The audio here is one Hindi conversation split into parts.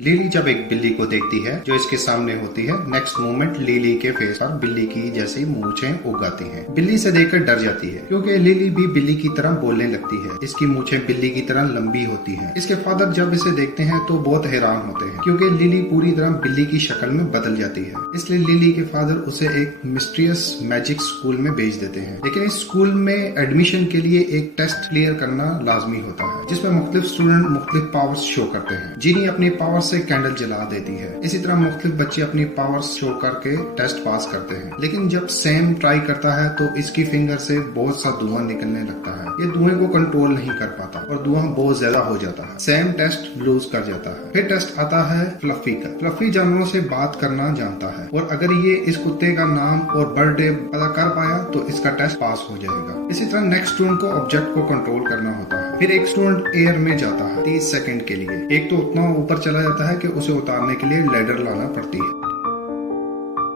लिली जब एक बिल्ली को देखती है जो इसके सामने होती है, नेक्स्ट मोमेंट लिली के फेस पर बिल्ली की जैसी मूंछें उग आती हैं। बिल्ली से देखकर डर जाती है क्योंकि लिली भी बिल्ली की तरह बोलने लगती है। इसकी मूंछें बिल्ली की तरह लंबी होती हैं। इसके फादर जब इसे देखते हैं तो बहुत हैरान होते हैं क्योंकि लिली पूरी तरह बिल्ली की शक्ल में बदल जाती है। इसलिए लिली के फादर उसे एक मिस्टीरियस मैजिक स्कूल में भेज देते हैं। लेकिन इस स्कूल में एडमिशन के लिए एक टेस्ट क्लियर करना लाजमी होता है जिसमें मुख्तलिफ स्टूडेंट मुख्तलिफ पावर्स शो करते हैं। जिनी अपनी पावर से कैंडल जला देती है। इसी तरह मुख्तलिफ बच्चे अपनी पावर्स शो करके टेस्ट पास करते हैं। लेकिन जब सैम ट्राई करता है तो इसकी फिंगर से बहुत सा धुआं निकलने लगता है। ये धुएं को कंट्रोल नहीं कर पाता और धुआं बहुत ज्यादा हो जाता है। सैम टेस्ट लूज कर जाता है। फिर टेस्ट आता है फ्लफी का। फ्लफी जानवरों से बात करना जानता है और अगर ये इस कुत्ते का नाम और बर्थडे पता कर पाया तो इसका टेस्ट पास हो जाएगा। इसी तरह नेक्स्ट स्टूडेंट को ऑब्जेक्ट को कंट्रोल करना होता है। फिर एक स्टूडेंट एयर में जाता है 30 सेकंड के लिए। एक तो उतना ऊपर चला जाता है कि उसे उतारने के लिए लैडर लाना पड़ती है।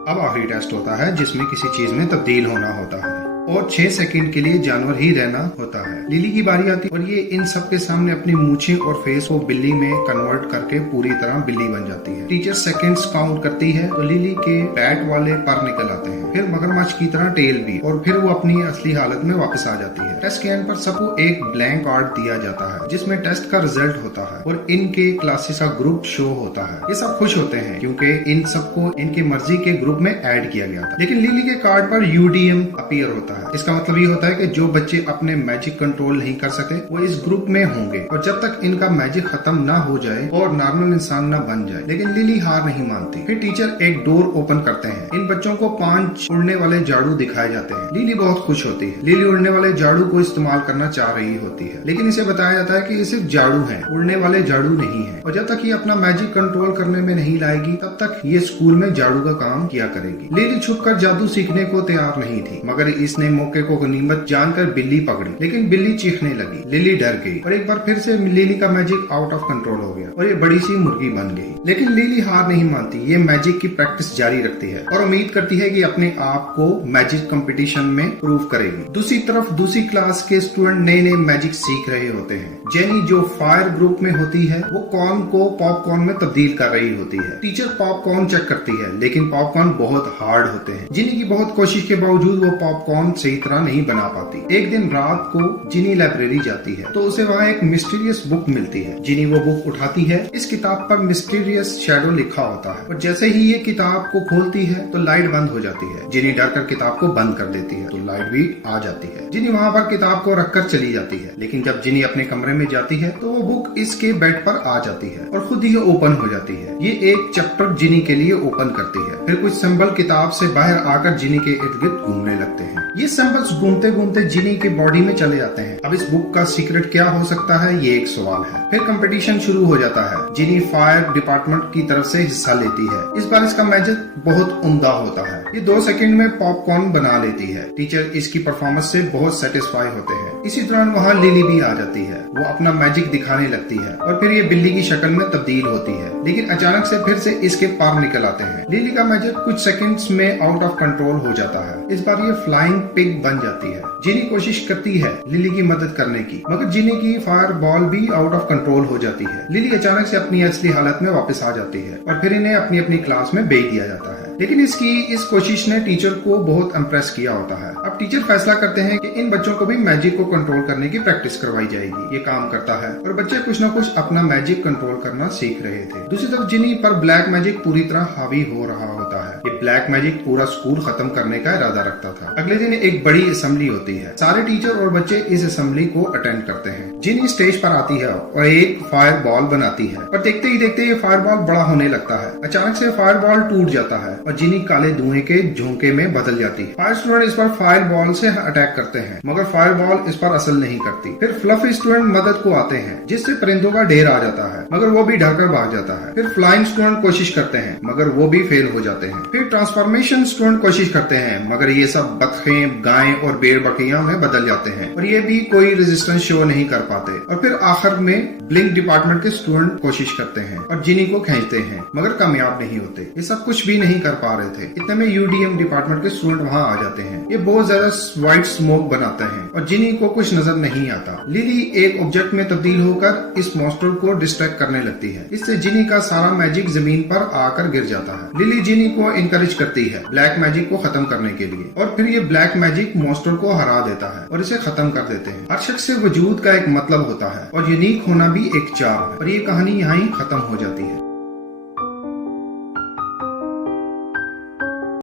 अब आखिरी टेस्ट होता है जिसमें किसी चीज में तब्दील होना होता है और 6 सेकंड के लिए जानवर ही रहना होता है। लिली की बारी आती है और ये इन सब के सामने अपनी मूछें और फेस को बिल्ली में कन्वर्ट करके पूरी तरह बिल्ली बन जाती है। टीचर सेकंड्स काउंट करती है तो लिली के बैट वाले पर निकल आते हैं, फिर मगरमच्छ की तरह टेल भी, और फिर वो अपनी असली हालत में वापस आ जाती है। टेस्ट के एंड पर सबको एक ब्लैंक कार्ड दिया जाता है जिसमें टेस्ट का रिजल्ट होता है और इनके क्लासेस का ग्रुप शो होता है। ये सब खुश होते हैं क्योंकि इन सबको इनके मर्जी के ग्रुप में ऐड किया गया था। लेकिन लिली के कार्ड पर UDM अपीयर होता है। इसका मतलब ये होता है कि जो बच्चे अपने मैजिक कंट्रोल नहीं कर सके वो इस ग्रुप में होंगे और जब तक इनका मैजिक खत्म ना हो जाए और नॉर्मल इंसान ना बन जाए। लेकिन लिली हार नहीं मानती। फिर टीचर एक डोर ओपन करते हैं। इन बच्चों को 5 उड़ने वाले झाड़ू दिखाए जाते हैं। लिली बहुत खुश होती है। लिली उड़ने वाले झाड़ू को इस्तेमाल करना चाह रही होती है लेकिन इसे बताया जाता है कि ये सिर्फ झाड़ू है, उड़ने वाले झाड़ू नहीं है और जब तक ये अपना मैजिक कंट्रोल करने में नहीं लाएगी तब तक ये स्कूल में झाड़ू का काम किया करेगी। लिली छुपकर जादू सीखने को तैयार नहीं थी मगर इसने मौके को गनीमत जानकर बिल्ली पकड़ी। लेकिन बिल्ली चीखने लगी। लिली डर गई और एक बार फिर से लिली का मैजिक आउट ऑफ कंट्रोल हो गया और ये बड़ी सी मुर्गी बन गई। लेकिन लिली हार नहीं मानती। ये मैजिक की प्रैक्टिस जारी रखती है और उम्मीद करती है कि अपने आप को मैजिक कंपटीशन में प्रूव करेगी। दूसरी तरफ दूसरी क्लास के स्टूडेंट नए नए मैजिक सीख रहे होते हैं। जेनी जो फायर ग्रुप में होती है वो कॉर्न को पॉपकॉर्न में तब्दील कर रही होती है। टीचर पॉपकॉर्न चेक करती है लेकिन पॉपकॉर्न बहुत हार्ड होते हैं। जिनी की बहुत कोशिश के बावजूद वो पॉपकॉर्न सही तरह नहीं बना पाती। एक दिन रात को जिनी लाइब्रेरी जाती है तो उसे वहाँ एक मिस्टीरियस बुक मिलती है। जिनी वो बुक उठाती है। इस किताब पर मिस्टीरियस शैडो लिखा होता है और जैसे ही ये किताब को खोलती है तो लाइट बंद हो जाती है। जिनी डर कर किताब को बंद कर देती है तो लाइट भी आ जाती है। जिनी वहाँ पर किताब को रखकर चली जाती है लेकिन जब जिनी अपने कमरे में जाती है तो वो बुक इसके बेड पर आ जाती है और खुद ही ओपन हो जाती है। ये एक चैप्टर जिनी के लिए ओपन करती है। फिर कुछ सिंबल किताब से बाहर आकर जिनी के इर्द गिर्द घूमने लगते हैं। ये सिंबल्स घूमते घूमते जिनी के बॉडी में चले जाते हैं। अब इस बुक का सीक्रेट क्या हो सकता है ये एक सवाल है। फिर कंपटीशन शुरू हो जाता है। जिनी फायर डिपार्टमेंट की तरफ से हिस्सा लेती है। इस बार इसका मैजिक बहुत उम्दा होता है। ये 2 सेकंड में पॉपकॉर्न बना लेती है। टीचर इसकी परफॉर्मेंस से बहुत सेटिस्फाई होते हैं। इसी दौरान वहाँ लिली भी आ जाती है। वो अपना मैजिक दिखाने लगती है और फिर ये बिल्ली की शक्ल में तब्दील होती है लेकिन अचानक से फिर से इसके पार निकल आते हैं। लिली का मैजिक कुछ सेकंड्स में आउट ऑफ कंट्रोल हो जाता है। इस बार ये फ्लाइंग पिग बन जाती है। जिनी कोशिश करती है लिली की मदद करने की मगर जिनी की फायर बॉल भी आउट ऑफ कंट्रोल हो जाती है। लिली अचानक से अपनी असली हालत में वापस आ जाती है और फिर इन्हें अपनी अपनी क्लास में भेज दिया जाता है। लेकिन इसकी इस कोशिश ने टीचर को बहुत इम्प्रेस किया होता है। अब टीचर फैसला करते हैं कि इन बच्चों को भी मैजिक को कंट्रोल करने की प्रैक्टिस करवाई जाएगी। ये काम करता है और बच्चे कुछ न कुछ अपना मैजिक कंट्रोल करना सीख रहे थे। दूसरी तरफ जिनी पर ब्लैक मैजिक पूरी तरह हावी हो रहा होता है। ये ब्लैक मैजिक पूरा स्कूल खत्म करने का इरादा रखता था। अगले दिन एक बड़ी असेंबली होती है। सारे टीचर और बच्चे इस असेंबली को अटेंड करते हैं। जिनी स्टेज पर आती है और एक फायर बॉल बनाती है और देखते ही देखते ये फायर बॉल बड़ा होने लगता है। अचानक से फायर बॉल टूट जाता है और जिनी काले धुएं के झोंके में बदल जाती है। फायर स्टूडेंट इस पर फायर बॉल से अटैक करते हैं मगर फायर बॉल इस पर असर नहीं करती। फिर फ्लफी स्टूडेंट मदद को आते हैं जिससे परिंदों का ढेर आ जाता है मगर वो भी डरकर भाग जाता है। फिर फ्लाइंग स्टूडेंट कोशिश करते हैं मगर वो भी फेल हो जाते हैं। फिर ट्रांसफॉर्मेशन स्टूडेंट कोशिश करते हैं, मगर ये सब बतखें, गायें और भेड़ बकरियां में बदल जाते हैं और ये भी कोई रेजिस्टेंस शो नहीं कर पाते। और फिर आखिर में ब्लिंक डिपार्टमेंट के स्टूडेंट कोशिश करते हैं और जिनी को खींचते हैं, मगर कामयाब नहीं होते। ये सब कुछ भी नहीं कर पा रहे थे। इतने में यूडीएम डिपार्टमेंट के स्टूडेंट वहाँ आ जाते हैं। ये बहुत ज्यादा व्हाइट स्मोक बनाते हैं और जिनी को कुछ नजर नहीं आता। लिली एक ऑब्जेक्ट में तब्दील होकर इस मॉन्स्टर को डिस्ट्रैक्ट करने लगती है। इससे जिनी का सारा मैजिक जमीन पर आकर गिर जाता है। लिली जिनी को इनकरेज करती है ब्लैक मैजिक को खत्म करने के लिए और फिर ये ब्लैक मैजिक मॉन्स्टर को हरा देता है और इसे खत्म कर देते हैं। हर शख्स से वजूद का एक मतलब होता है और यूनिक होना भी एक चार्म है और ये कहानी यहाँ ही खत्म हो जाती है।